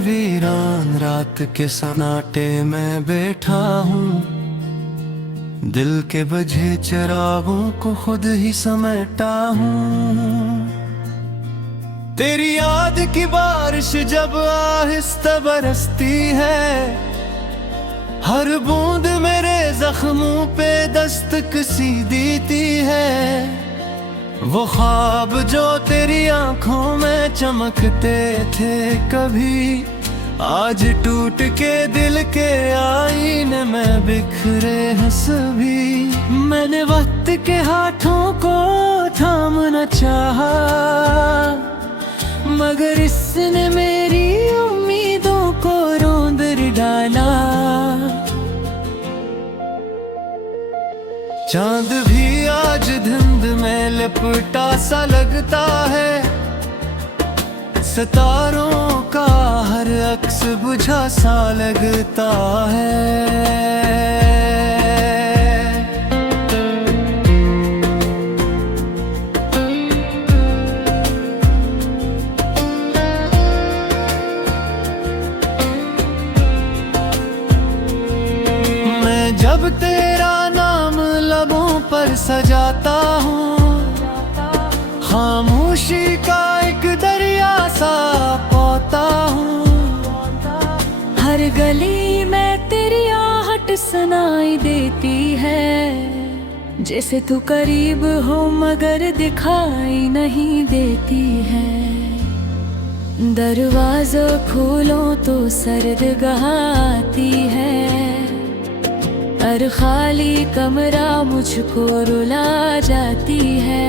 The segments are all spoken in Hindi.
वीरान रात के सन्नाटे में बैठा हूँ, दिल के बजे चिरागों को खुद ही समेटा हूँ। तेरी याद की बारिश जब आहिस्ता बरसती है, हर बूंद मेरे जख्मों पे दस्तक सी देती है। वो ख्वाब जो तेरी आंखों में चमकते थे कभी, आज टूट के दिल के आईने में बिखरे हैं सभी। मैंने वक्त के हाथों को थामना चाहा, मगर इसने मेरी उम्मीदों को रौंद डाला। चांद भी आज धुंध में लिपटा सा लगता है, सितारों का हर अक्स बुझा सा लगता है। मैं जब तेरा नाम लबों पर सजाता हूँ, खामोशी का एक दरिया सा पोता हूँ। हर गली में तेरी आहट सुनाई देती है, जैसे तू करीब हो मगर दिखाई नहीं देती है। दरवाजा खोलो तो सर्द आती है, और खाली कमरा मुझको रुला जाती है।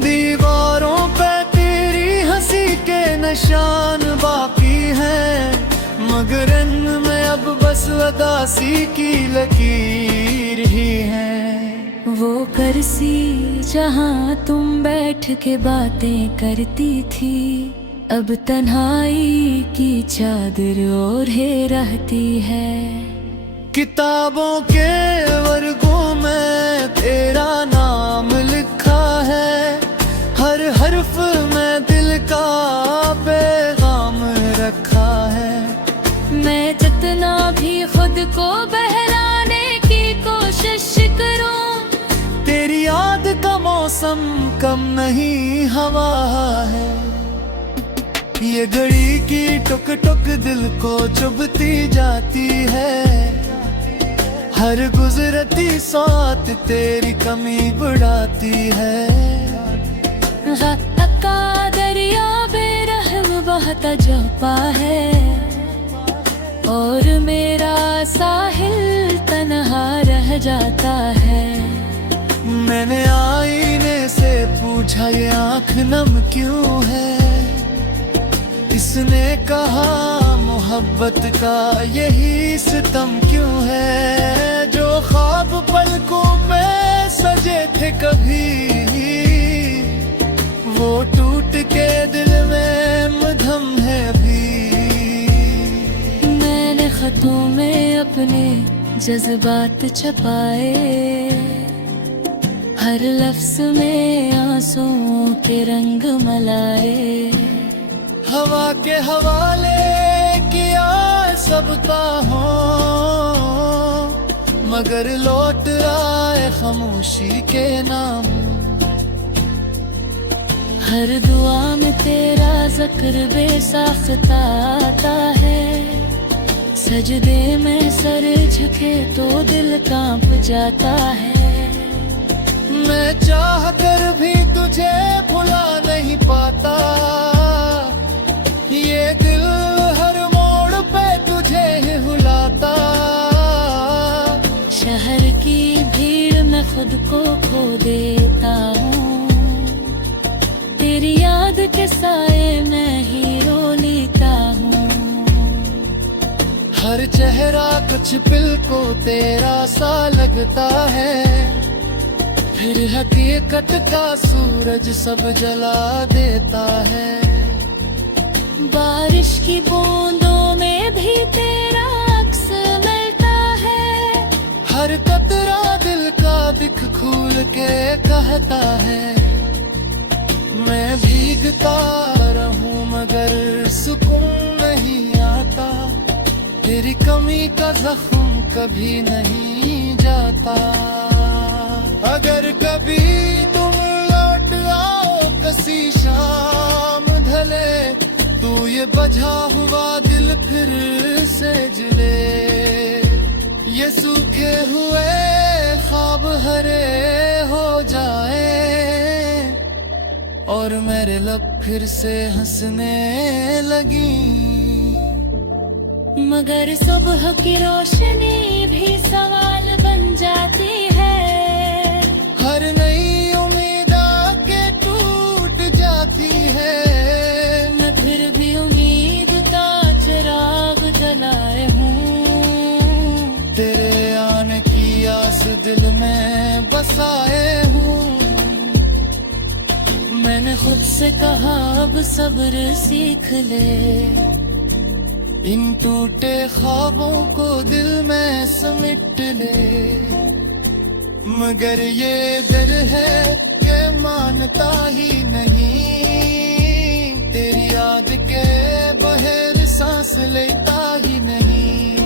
दीवारों पे तेरी हंसी के निशान बाकी हैं, मगर इनमें अब बस उदासी की लकीर ही है। वो कुर्सी जहाँ तुम बैठ के बातें करती थी, अब तन्हाई की चादर ओढ़े रहती है। किताबों के वर्गों में तेरा नाम लिखा है, हर हर्फ में दिल का पैगाम रखा है। मैं जितना भी खुद को बहलाने की कोशिश करूं, तेरी याद का मौसम कम नहीं हवा है। ये घड़ी की टुक टुक दिल को चुभती जाती है, हर गुजरती साथ तेरी कमी बढ़ाती है। वक्त का दरिया बेरहम बहता जाता है, और मेरा साहिल तन्हा रह जाता है। मैंने आईने से पूछा ये आँख नम क्यों है, इसने कहा मोहब्बत का यही सितम क्यों है। जो ख्वाब पलकों पे सजे थे कभी, वो टूट के दिल में मधम है अभी। मैंने खतों में अपने जज्बात छपाए, हर लफ्ज में आंसुओं के रंग मलाई। हवा के हवाले किया सबका हो, मगर लौट आए खामोशी के नाम। हर दुआ में तेरा जिक्र बेसाख्ता आता है, सजदे में सर झुके तो दिल कांप जाता है। मैं चाह कर भी तुझे भुला नहीं पाता, ये दिल हर मोड़ पे तुझे ही भुलाता। शहर की भीड़ में खुद को खो देता हूँ, तेरी याद के साए में ही रो लेता हूँ। हर चेहरा कुछ पल को तेरा सा लगता है, फिर हकीकत का सूरज सब जला देता है। बारिश की बूंदों में भी तेरा अक्स मिलता है, हर कतरा दिल का दिख खोल के कहता है। मैं भीगता रहूं मगर सुकून कमी का जख्म कभी नहीं जाता। अगर कभी तुम लौट आओ कसी शाम ढले, तू ये बजा हुआ दिल फिर से जले। ये सूखे हुए ख्वाब हरे हो जाए और मेरे लब फिर से हंसने लगी। मगर सुबह की रोशनी भी सवाल बन जाती है। हर नई उम्मीद आके टूट जाती है। मैं फिर भी उम्मीद का चिराग जलाए हूँ। तेरे आने की आस दिल में बसाए हूँ। मैंने खुद से कहा अब सब्र सीख ले। इन टूटे ख्वाबों को दिल में समेट ले। मगर ये दिल है कि मानता ही नहीं। तेरी याद के बहर सांस लेता ही नहीं।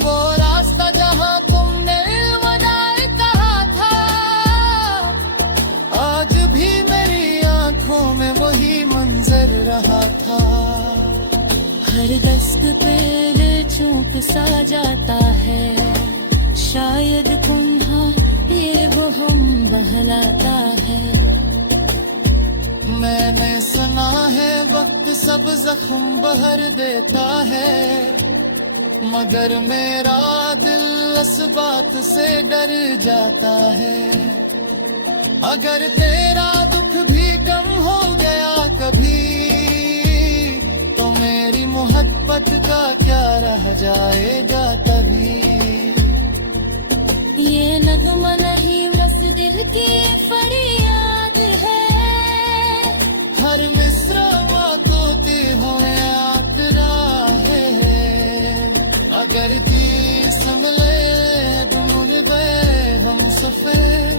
वो रास्ता जहाँ तुमने वदाई कहा था, आज भी मेरी आंखों में वही मंजर रहा था। हर दस्त पे चूक सा जाता है। शायद तुम्हारा ये वो हम बहलाता है। मैंने सुना है वक्त सब जख्म बहर देता है। मगर मेरा दिल इस बात से डर जाता है। अगर तेरा दुख भी कम हो गया कभी, तो मेरी मोहब्बत का क्या रह जाएगा तभी। ये नगमा नहीं बस दिल की फरियाद है। हर मिसरा तोते हुए आकरा है। अगर जी संभले ढूंढ गए हम सफेद।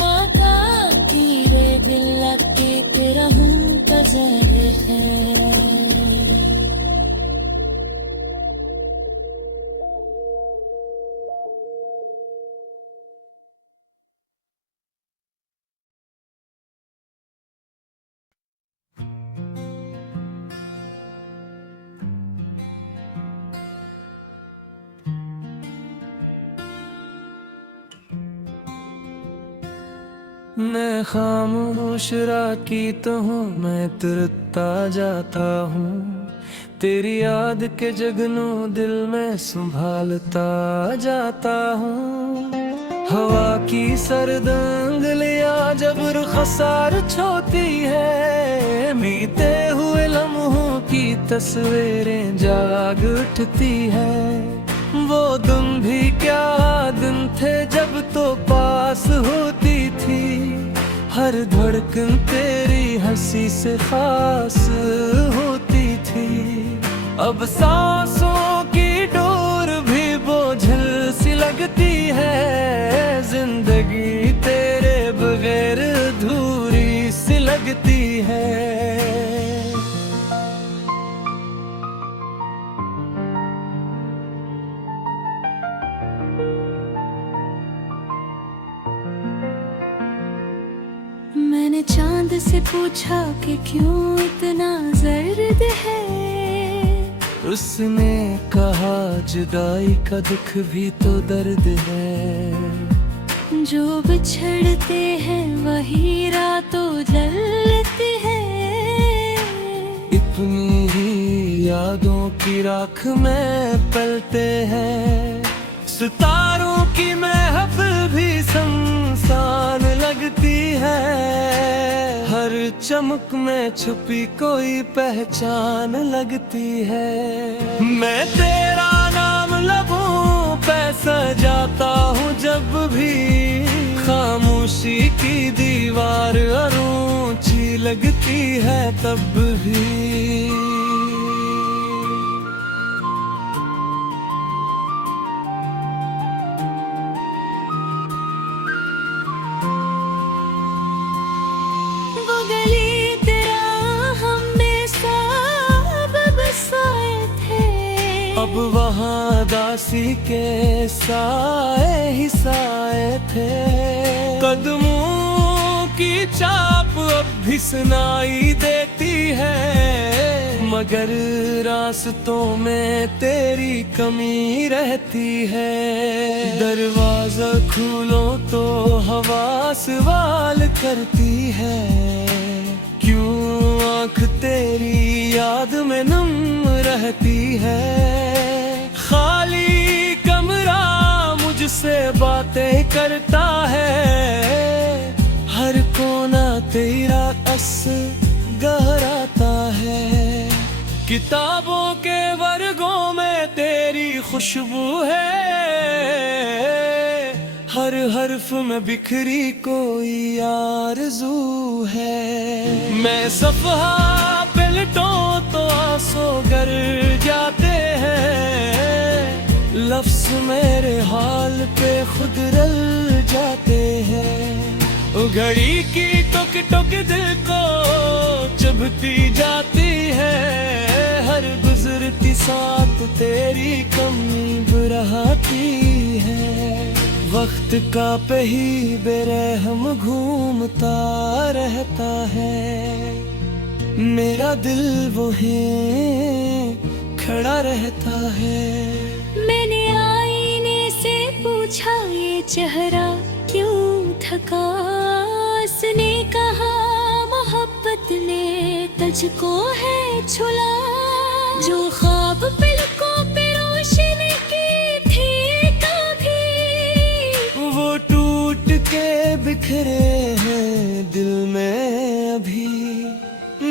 माता की रे दिल के तेरा हूँ कजर है। मैं खामोश राकी तो हूँ, मैं तुरता जाता हूँ। तेरी याद के जगनों दिल में संभालता जाता हूँ। हवा की सर्द उंगलियाँ जब रुखसार छोती है, बीते हुए लम्हों की तस्वीरें जाग उठती है। वो दिन भी क्या दिन थे जब तो पास होती थी। हर धड़कन तेरी हंसी से खास होती थी। अब सांसों की डोर भी बोझल सी लगती है। जिंदगी तेरे बगैर अधूरी सी लगती है। मैंने चांद से पूछा कि क्यों इतना दर्द है। उसने कहा जुदाई का दुख भी तो दर्द है। जो बिछड़ते हैं वही रातों जलती है। इतनी ही यादों की राख में पलते हैं। सितारों की महफिल भी शमशान लगती है। हर चमक में छुपी कोई पहचान लगती है। मैं तेरा नाम लबों पे सजाता हूँ जब भी। खामोशी की दीवार और ऊंची लगती है तब भी। गली तेरा हमने सब बसाए थे। उदासी के साए ही साए थे। कदमों की चाप अब भी सुनाई देती है, मगर रास्तों में तेरी कमी रहती है। दरवाजा खोलो तो हवा सवाल करती है, क्यों आँख तेरी याद में नम रहती है। खाली कमरा मुझसे बातें करता है, हर कोना तेरा अस गहराता है। किताबों के वर्गों में तेरी खुशबू है, हर हर्फ में बिखरी कोई आरज़ू है। मैं सफ़हा पलटूं तो आंसू गर जाते हैं, लफ्ज़ मेरे हाल पे खुद रल जाते हैं। घड़ी की टुक टुक दिल को चुभती जाती है, हर गुजरती साथ तेरी कमी बुराती है। वक्त का पहिया बेरहम घूमता रहता है, मेरा दिल वहीं खड़ा रहता है। मैंने आईने से पूछा ये चेहरा क्यों थका, उसने कहा मोहब्बत ने तुझको है छुला। जो ख्वाब पलकों पे रोशनी की थी कभी, वो टूट के बिखरे हैं दिल में अभी।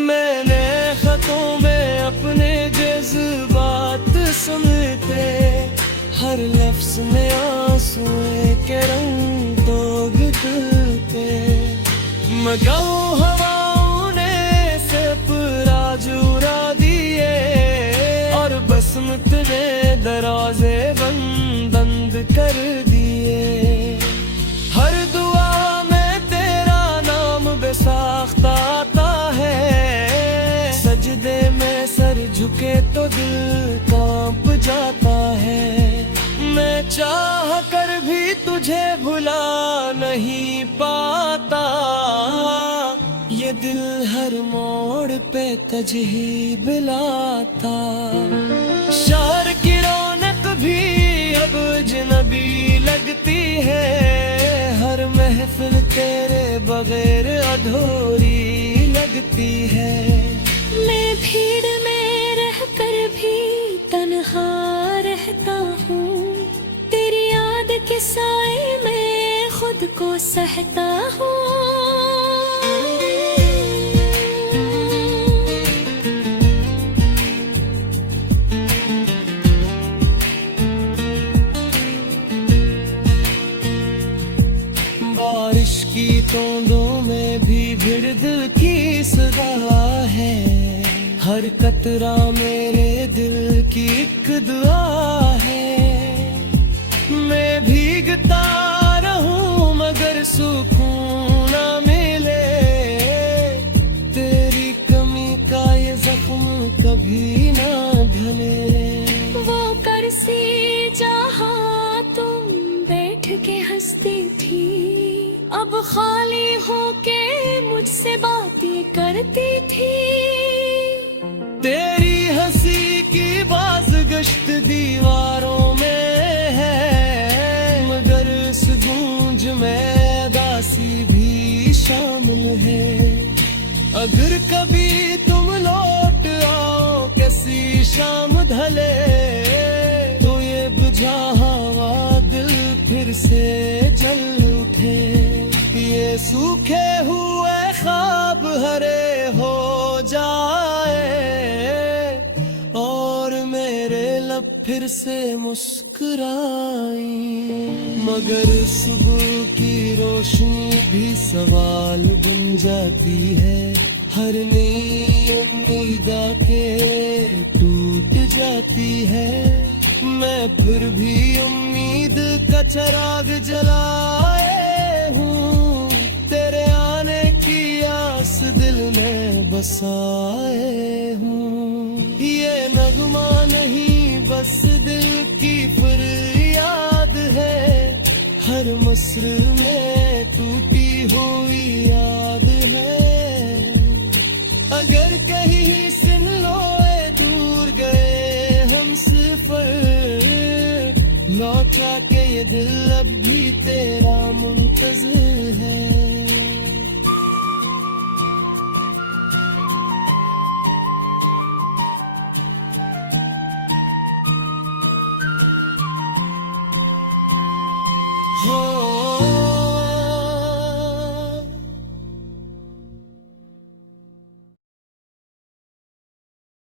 मैंने खतों में अपने जज्बात समेटे, हर लफ्ज़ में आंसू के रंग तो बिखरते। मगर हवाओं ने से पराज उड़ा दिए, और बसमत ने दरवाजे बंद कर दिए। हर दुआ में तेरा नाम बेसाख्ता आता है, सजदे में सर झुके तो दिल कांप जाता है। मैं चाह कर भी तुझे भुला नहीं पाता, ये दिल हर मोड़ पे तजहीब लाता। शहर की रौनक भी अब अजनबी लगती है, हर महफिल तेरे बगैर अधूरी लगती है। मैं भीड़ में रहकर भी तन्हा रहता हूँ, तेरी याद के साए में खुद को सहता हूँ। बारिश की तोंदों में भी भिड़द की सदा है, हर कतरा मेरे दिल की एक दुआ है। मैं भीगता रहूं मगर सुकून ना मिले, तेरी कमी का ये जख्म कभी ना ढले। वो करसी जहाँ तुम बैठ के हंसती थी, अब खाली होके मुझसे बातें करती थी। तेरी हंसी की बाज़गश्त दीवारों में है, मगर इस गूंज में दासी भी शामिल है। अगर कभी तुम लौट आओ कैसी शाम ढले, तो ये बुझा हुआ दिल फिर से जल उठे। ये सूखे हुए ख्वाब हरे हो जाए, और मेरे लब फिर से मुस्कुराई। मगर सुबह की रोशनी भी सवाल बन जाती है, हर नई उम्मीद आके टूट जाती है। मैं फिर भी उम्मीद का चिराग जलाए हूँ, तेरे आने की आस दिल में बसाए हूँ। ये नगमा नहीं बस दिल की हर मस्र में टूटी हुई याद है। अगर कहीं सुन लो ए दूर गए हम सफर, लौटा के ये दिल अब भी तेरा मुंतज़िर है।